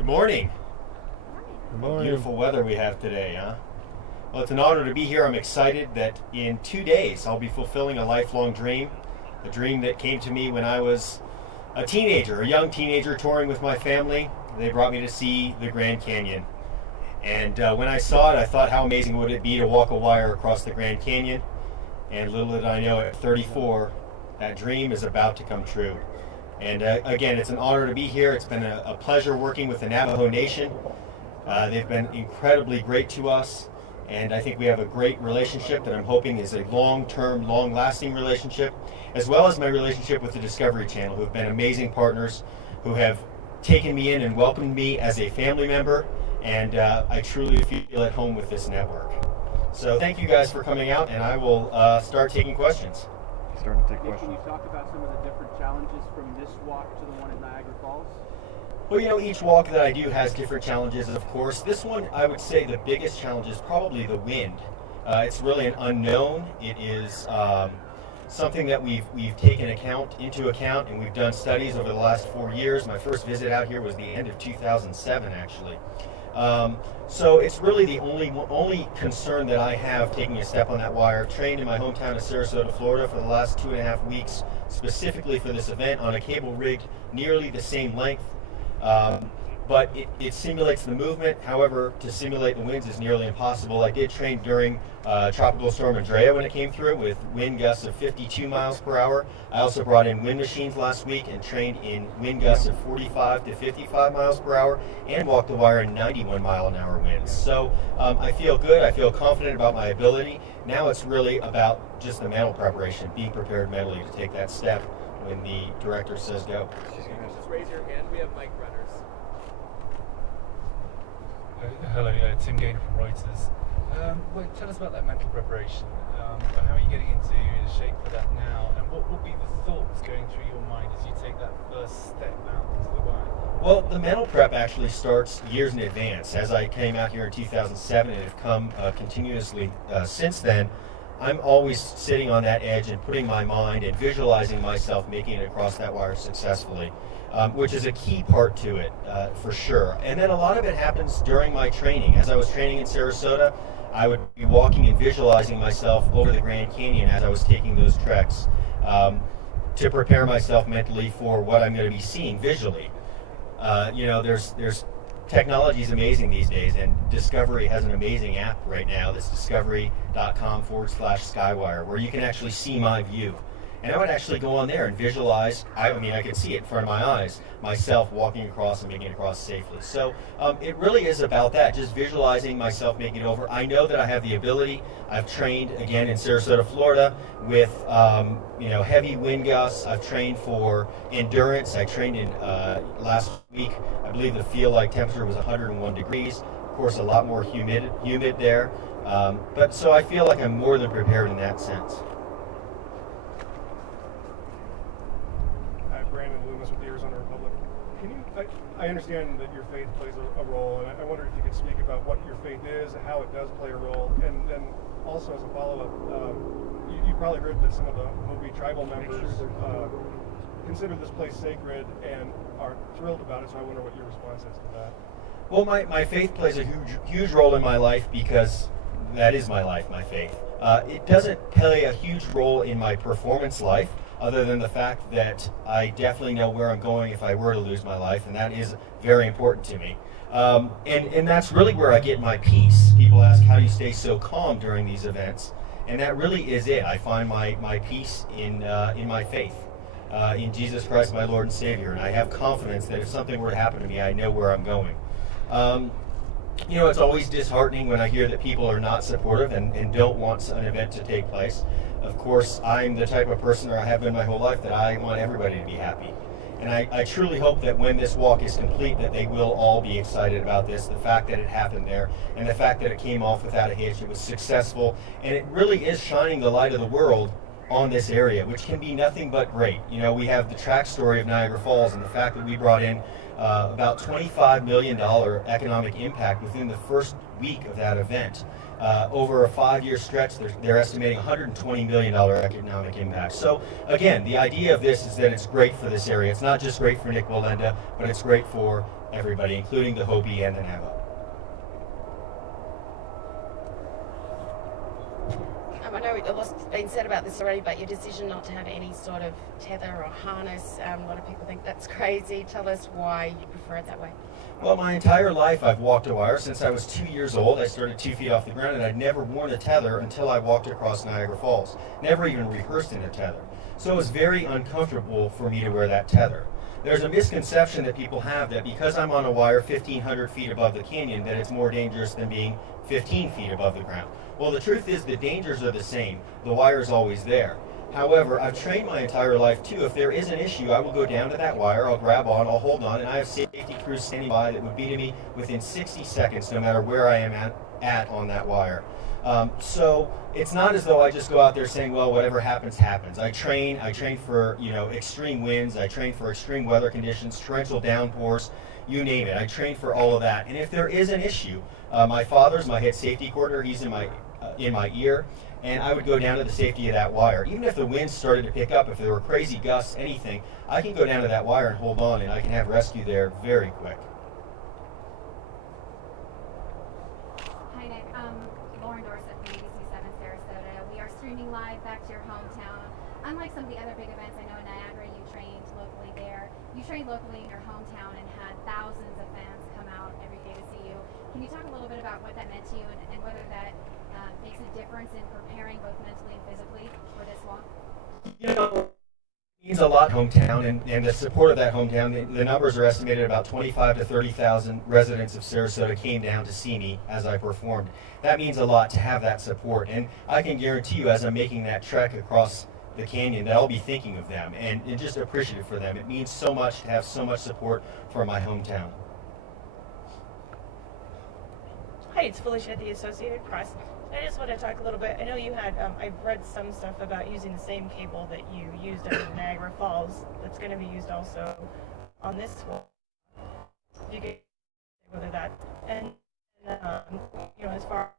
Good morning. Good morning. Beautiful weather we have today, huh? Well, it's an honor to be here. I'm excited that in 2 days I'll be fulfilling a lifelong dream, a dream that came to me when I was a teenager, a young teenager touring with my family. They brought me to see the Grand Canyon. And when I saw it, I thought, how amazing would it be to walk a wire across the Grand Canyon? And little did I know, at 34, that dream is about to come true. And again, it's an honor to be here. It's been a pleasure working with the Navajo Nation. They've been incredibly great to us, and I think we have a great relationship that I'm hoping is a long-term, long-lasting relationship, as well as my relationship with the Discovery Channel, who have been amazing partners, who have taken me in and welcomed me as a family member, and I truly feel at home with this network. So thank you guys for coming out, and I will start taking questions. Starting to take questions. Can you talk about some of the different challenges from this walk to the one at Niagara Falls? Well, you know, each walk that I do has different challenges, of course. This one, I would say the biggest challenge is probably the wind. It's really an unknown. It is something that we've taken into account, and we've done studies over the last 4 years. My first visit out here was the end of 2007, actually. So it's really the only concern that I have taking a step on that wire. I've trained in my hometown of Sarasota, Florida for the last 2.5 weeks, specifically for this event on a cable rigged nearly the same length. But it simulates the movement. However, to simulate the winds is nearly impossible. I did train during Tropical Storm Andrea when it came through with wind gusts of 52 miles per hour. I also brought in wind machines last week and trained in wind gusts of 45 to 55 miles per hour and walked the wire in 91 mile an hour winds. So I feel good. I feel confident about my ability. Now it's really about just the mental preparation, being prepared mentally to take that step when the director says go. Just raise your hand. We have mic runners. Hello, Tim Gaynor from Reuters. Tell us about that mental preparation. How are you getting into shape for that now? And what will be the thoughts going through your mind as you take that first step out into the wire? Well, the mental prep actually starts years in advance. As I came out here in 2007 and have come continuously since then, I'm always sitting on that edge and putting my mind and visualizing myself making it across that wire successfully, which is a key part to it, for sure. And then a lot of it happens during my training. As I was training in Sarasota, I would be walking and visualizing myself over the Grand Canyon as I was taking those treks to prepare myself mentally for what I'm going to be seeing visually. You know, there's technology is amazing these days, and Discovery has an amazing app right now. That's discovery.com/skywire, where you can actually see my view. And I would actually go on there and visualize, I could see it in front of my eyes, myself walking across and making it across safely. So it really is about that, just visualizing myself making it over. I know that I have the ability. I've trained, again, in Sarasota, Florida, with heavy wind gusts. I've trained for endurance. I trained in last week. I believe the feel-like temperature was 101 degrees. Of course, a lot more humid there. But so I feel like I'm more than prepared in that sense. With the Arizona Republic. I understand that your faith plays a role, and I wonder if you could speak about what your faith is, how it does play a role, and then also as a follow-up, you probably heard that some of the Hopi tribal members consider this place sacred and are thrilled about it, so I wonder what your response is to that. Well, my faith plays a huge role in my life because that is my life, my faith. It doesn't play a huge role in my performance life, other than the fact that I definitely know where I'm going if I were to lose my life, and that is very important to me. And that's really where I get my peace. People ask, how do you stay so calm during these events? And that really is it. I find my peace in my faith, in Jesus Christ, my Lord and Savior. And I have confidence that if something were to happen to me, I know where I'm going. It's always disheartening when I hear that people are not supportive and don't want an event to take place. Of course, I'm the type of person, or I have been my whole life, that I want everybody to be happy. And I truly hope that when this walk is complete, that they will all be excited about this, the fact that it happened there, and the fact that it came off without a hitch, it was successful, and it really is shining the light of the world on this area, which can be nothing but great. You know, we have the track story of Niagara Falls, and the fact that we brought in about $25 million economic impact within the first week of that event. Over a 5-year stretch, they're estimating $120 million economic impact. So again, the idea of this is that it's great for this area. It's not just great for Nick Wallenda, but it's great for everybody, including the Hopi and the Navajo. I know a lot's been said about this already, but your decision not to have any sort of tether or harness, a lot of people think that's crazy. Tell us why you prefer it that way. Well, my entire life I've walked a wire. Since I was 2 years old, I started 2 feet off the ground, and I'd never worn a tether until I walked across Niagara Falls. Never even rehearsed in a tether. So it was very uncomfortable for me to wear that tether. There's a misconception that people have that because I'm on a wire 1,500 feet above the canyon, that it's more dangerous than being 15 feet above the ground. Well, the truth is the dangers are the same. The wire is always there. However, I've trained my entire life too. If there is an issue, I will go down to that wire, I'll grab on, I'll hold on, and I have safety crews standing by that would be to me within 60 seconds, no matter where I am at on that wire. So it's not as though I just go out there saying, well, whatever happens, happens. I train for, extreme winds, I train for extreme weather conditions, torrential downpours, you name it. I train for all of that. And if there is an issue, my father's my head safety coordinator, he's in my ear, and I would go down to the safety of that wire. Even if the wind started to pick up, if there were crazy gusts, anything, I can go down to that wire and hold on, and I can have rescue there very quick. Hi Nick, Lauren Dorsett from ABC 7 Sarasota. We are streaming live back to your hometown. Unlike some of the other big events, I know in Niagara you trained locally there. You trained locally in your hometown and had thousands of fans come out every day to see you. Can you talk a little bit about what that meant to you and whether that makes a difference in preparing both mentally and physically for this walk? It means a lot, hometown, and the support of that hometown. The numbers are estimated about 25 to 30,000 residents of Sarasota came down to see me as I performed. That means a lot to have that support, and I can guarantee you as I'm making that trek across the canyon that I'll be thinking of them and just appreciative for them. It means so much to have so much support for my hometown. Hi, it's Felicia at the Associated Press. I just want to talk a little bit. I know you had, I've read some stuff about using the same cable that you used at Niagara Falls that's going to be used also on this one. You get whether that, and as far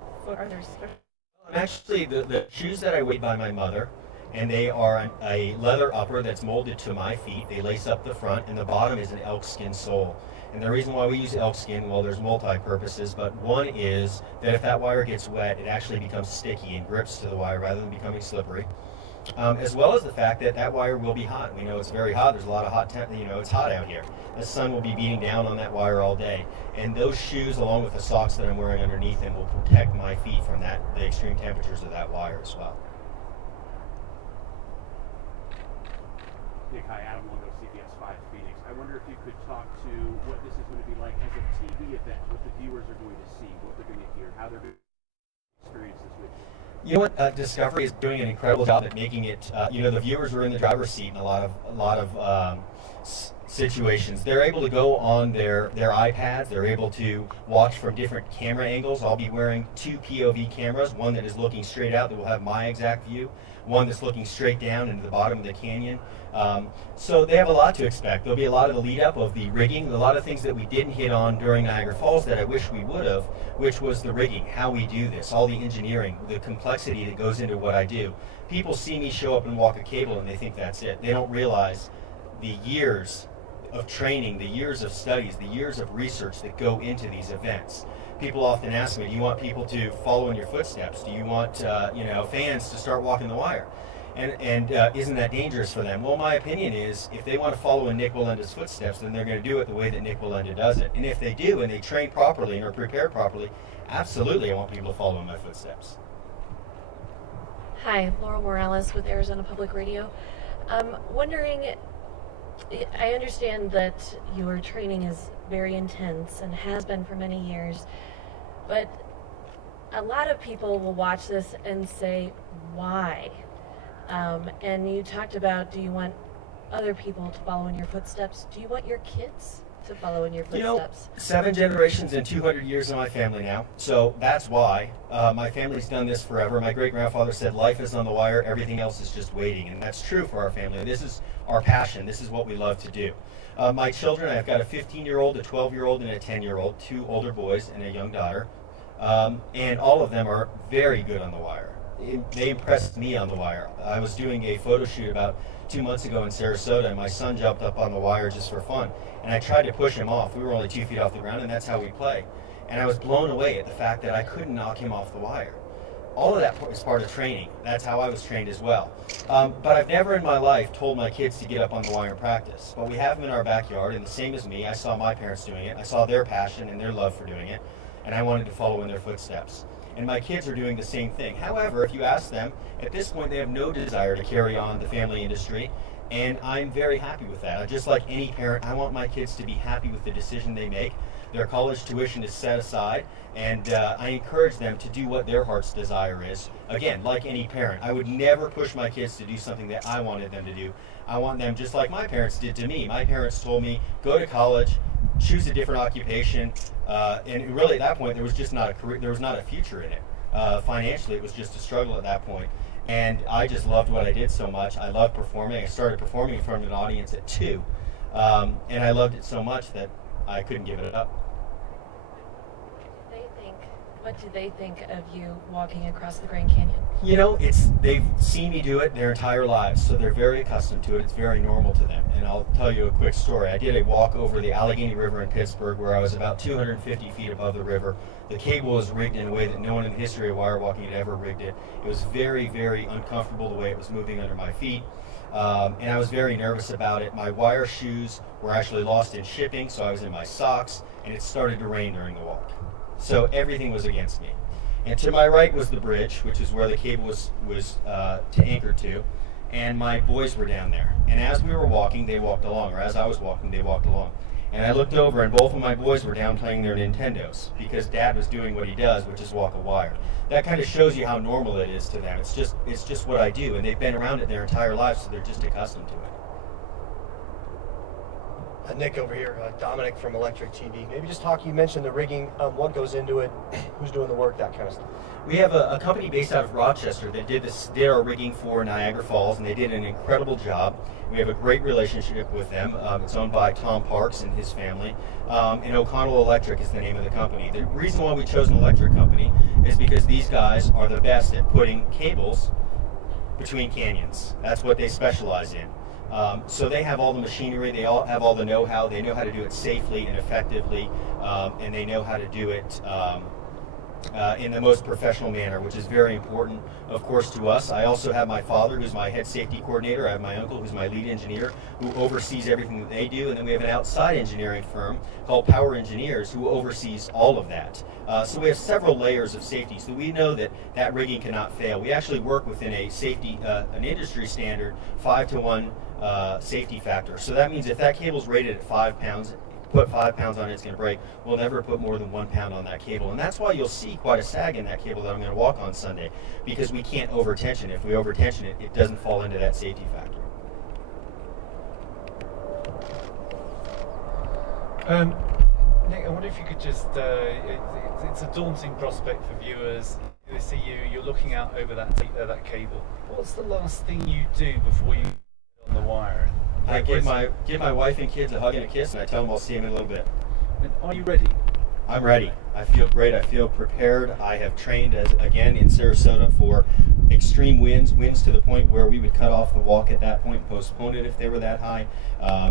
as foot, are there special? Actually, the shoes that I weighed by my mother, and they are a leather upper that's molded to my feet. They lace up the front, and the bottom is an elk skin sole. And the reason why we use elk skin, well, there's multi-purposes, but one is that if that wire gets wet, it actually becomes sticky and grips to the wire rather than becoming slippery. As well as the fact that that wire will be hot. We know it's very hot. There's a lot of hot it's hot out here. The sun will be beating down on that wire all day. And those shoes, along with the socks that I'm wearing underneath them, will protect my feet from the extreme temperatures of that wire as well. Nick, hi, Adam Longo, CBS 5 Phoenix. I wonder if you could talk to what this is going to be like as a TV event, what the viewers are going to see, what they're going to hear, how they're going to experience this with you. You know what? Discovery is doing an incredible job at making it. The viewers are in the driver's seat in a lot of situations. They're able to go on their iPads. They're able to watch from different camera angles. I'll be wearing 2 POV cameras, one that is looking straight out that will have my exact view, one that's looking straight down into the bottom of the canyon. So they have a lot to expect. There'll be a lot of the lead up of the rigging, a lot of things that we didn't hit on during Niagara Falls that I wish we would have, which was the rigging, how we do this, all the engineering, the complexity that goes into what I do. People see me show up and walk a cable and they think that's it. They don't realize the years of training, the years of studies, the years of research that go into these events. People often ask me, do you want people to follow in your footsteps? Do you want fans to start walking the wire? And isn't that dangerous for them? Well, my opinion is if they want to follow in Nick Wallenda's footsteps, then they're going to do it the way that Nick Wallenda does it. And if they do and they train properly and are prepared properly, absolutely I want people to follow in my footsteps. Hi, Laurel Morales with Arizona Public Radio. Wondering, I understand that your training is very intense and has been for many years, but a lot of people will watch this and say, why? And you talked about, do you want other people to follow in your footsteps? Do you want your kids to follow in your footsteps? 7 generations and 200 years in my family now, so that's why. My family's done this forever. My great-grandfather said life is on the wire, everything else is just waiting, and that's true for our family. This is our passion. This is what we love to do. My children, I've got a 15-year-old, a 12-year-old, and a 10-year-old, 2 older boys and a young daughter, and all of them are very good on the wire. they impressed me on the wire. I was doing a photo shoot about 2 months ago in Sarasota, and my son jumped up on the wire just for fun, and I tried to push him off. We were only 2 feet off the ground, and that's how we play. And I was blown away at the fact that I couldn't knock him off the wire. All of that is part of training. That's how I was trained as well. But I've never in my life told my kids to get up on the wire and practice. But we have them in our backyard, and the same as me, I saw my parents doing it. I saw their passion and their love for doing it, and I wanted to follow in their footsteps. And my kids are doing the same thing. However, if you ask them, at this point they have no desire to carry on the family industry, and I'm very happy with that. Just like any parent, I want my kids to be happy with the decision they make. Their college tuition is set aside, and I encourage them to do what their heart's desire is. Again, like any parent, I would never push my kids to do something that I wanted them to do. I want them just like my parents did to me. My parents told me, go to college, choose a different occupation, and really at that point there was just not a career, there was not a future in it. Financially, it was just a struggle at that point. And I just loved what I did so much. I loved performing. I started performing in front of an audience at 2, and I loved it so much that I couldn't give it up. What do they think of you walking across the Grand Canyon? You know, they've seen me do it their entire lives, so they're very accustomed to it. It's very normal to them. And I'll tell you a quick story. I did a walk over the Allegheny River in Pittsburgh where I was about 250 feet above the river. The cable was rigged in a way that no one in the history of wire walking had ever rigged it. It was very, very uncomfortable the way it was moving under my feet. And I was very nervous about it. My wire shoes were actually lost in shipping, so I was in my socks, and it started to rain during the walk. So everything was against me. And to my right was the bridge, which is where the cable was to anchor to, and my boys were down there. And as we were walking, they walked along, or as I was walking, they walked along. And I looked over, and both of my boys were down playing their Nintendos, because Dad was doing what he does, which is walk a wire. That kind of shows you how normal it is to them. It's just what I do, and they've been around it their entire lives, so they're just accustomed to it. Nick over here, Dominic from Electric TV. Maybe just talk, you mentioned the rigging, what goes into it, who's doing the work, that kind of stuff. We have a company based out of Rochester that did our rigging for Niagara Falls, and they did an incredible job. We have a great relationship with them. It's owned by Tom Parks and his family. And O'Connell Electric is the name of the company. The reason why we chose an electric company is because these guys are the best at putting cables between canyons. That's what they specialize in. So they have all the machinery, they all have all the know-how, they know how to do it safely and effectively, and they know how to do it in the most professional manner, which is very important, of course, to us. I also have my father, who's my head safety coordinator. I have my uncle, who's my lead engineer, who oversees everything that they do, and then we have an outside engineering firm called Power Engineers, who oversees all of that. So we have several layers of safety, so we know that rigging cannot fail. We actually work within a safety, an industry standard 5-to-1 safety factor. So that means if that cable's rated at 5 pounds, put 5 pounds on it, it's going to break. We'll never put more than 1 pound on that cable. And that's why you'll see quite a sag in that cable that I'm going to walk on Sunday, because we can't over-tension. If we over-tension it, it doesn't fall into that safety factor. Nick, I wonder if you could just, it's a daunting prospect for viewers. They see you're looking out over that cable. What's the last thing you do before you get on the wire? I give my wife and kids a hug and a kiss, and I tell them I'll see them in a little bit. And are you ready? I'm ready. I feel great. I feel prepared. I have trained, again, in Sarasota for extreme winds to the point where we would cut off the walk at that point, postpone it if they were that high,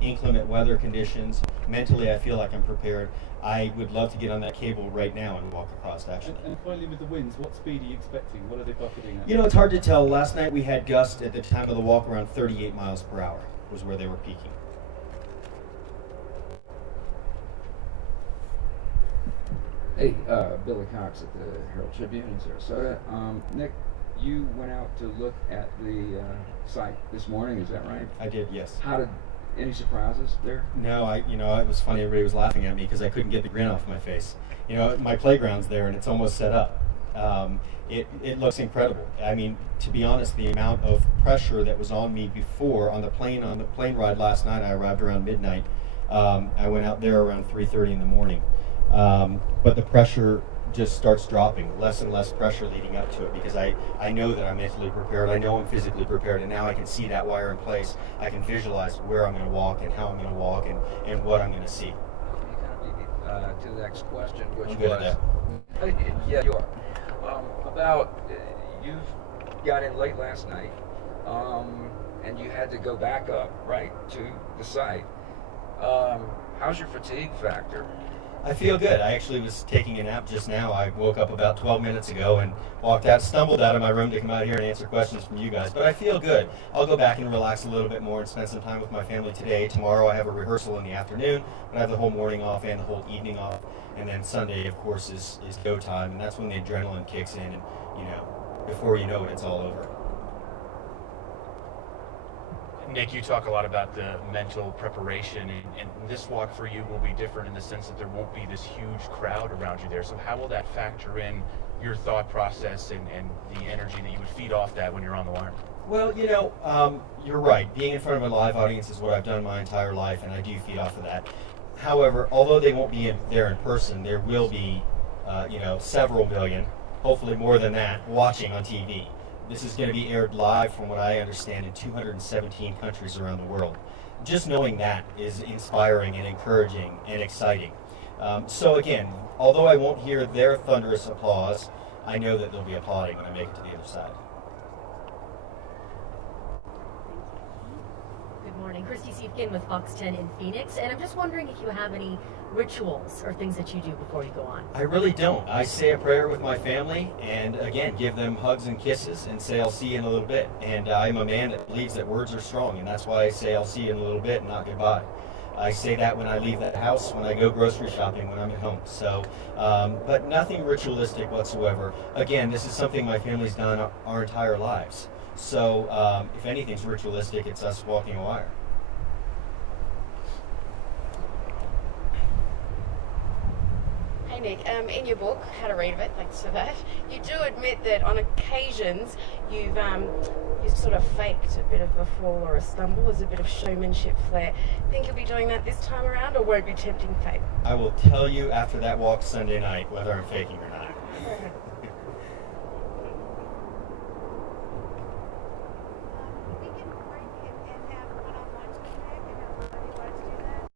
inclement weather conditions. Mentally, I feel like I'm prepared. I would love to get on that cable right now and walk across, actually. And finally, with the winds, what speed are you expecting? What are they buffeting at? You know, it's hard to tell. Last night we had gusts at the time of the walk around 38 miles per hour was where they were peaking. Hey, Billy Cox at the Herald-Tribune in Sarasota. Nick, you went out to look at the site this morning, is that right? I did, yes. Any surprises there? No, it was funny, everybody was laughing at me because I couldn't get the grin off my face. You know, my playground's there and it's almost set up. It looks incredible. I mean, to be honest, the amount of pressure that was on me before on the plane ride last night, I arrived around midnight. I went out there around 3:30 in the morning. But the pressure just starts dropping, less and less pressure leading up to it, because I know that I'm mentally prepared, I know I'm physically prepared, and now I can see that wire in place. I can visualize where I'm going to walk and how I'm going to walk and what I'm going to see. To the next question, which I'm good was... at that. Yeah, you are. About, you've got in late last night, and you had to go back up, right, to the site. How's your fatigue factor? I feel good. I actually was taking a nap just now. I woke up about 12 minutes ago and stumbled out of my room to come out here and answer questions from you guys. But I feel good. I'll go back and relax a little bit more and spend some time with my family today. Tomorrow I have a rehearsal in the afternoon, but I have the whole morning off and the whole evening off. And then Sunday, of course, is go time, and that's when the adrenaline kicks in, and before you know it, it's all over. Nick, you talk a lot about the mental preparation, and this walk for you will be different in the sense that there won't be this huge crowd around you there. So how will that factor in your thought process and the energy that you would feed off that when you're on the line? Well, you're right. Being in front of a live audience is what I've done my entire life, and I do feed off of that. However, although they won't be there in person, there will be, several million, hopefully more than that, watching on TV. This is going to be aired live, from what I understand, in 217 countries around the world. Just knowing that is inspiring and encouraging and exciting. So again, although I won't hear their thunderous applause, I know that they'll be applauding when I make it to the other side. Good morning. Christy Siefkin with Fox 10 in Phoenix, and I'm just wondering if you have any rituals or things that you do before you go on. I really don't. I say a prayer with my family and, again, give them hugs and kisses and say I'll see you in a little bit. And I'm a man that believes that words are strong, and that's why I say I'll see you in a little bit and not goodbye. I say that when I leave the house, when I go grocery shopping, when I'm at home. So, but nothing ritualistic whatsoever. Again, this is something my family's done our entire lives. So if anything's ritualistic, it's us walking a wire. Hey Nick, in your book, How to Read of It, thanks for that, you do admit that on occasions you've sort of faked a bit of a fall or a stumble. There's a bit of showmanship flair. Think you'll be doing that this time around, or won't be tempting fate? I will tell you after that walk Sunday night whether I'm faking or not.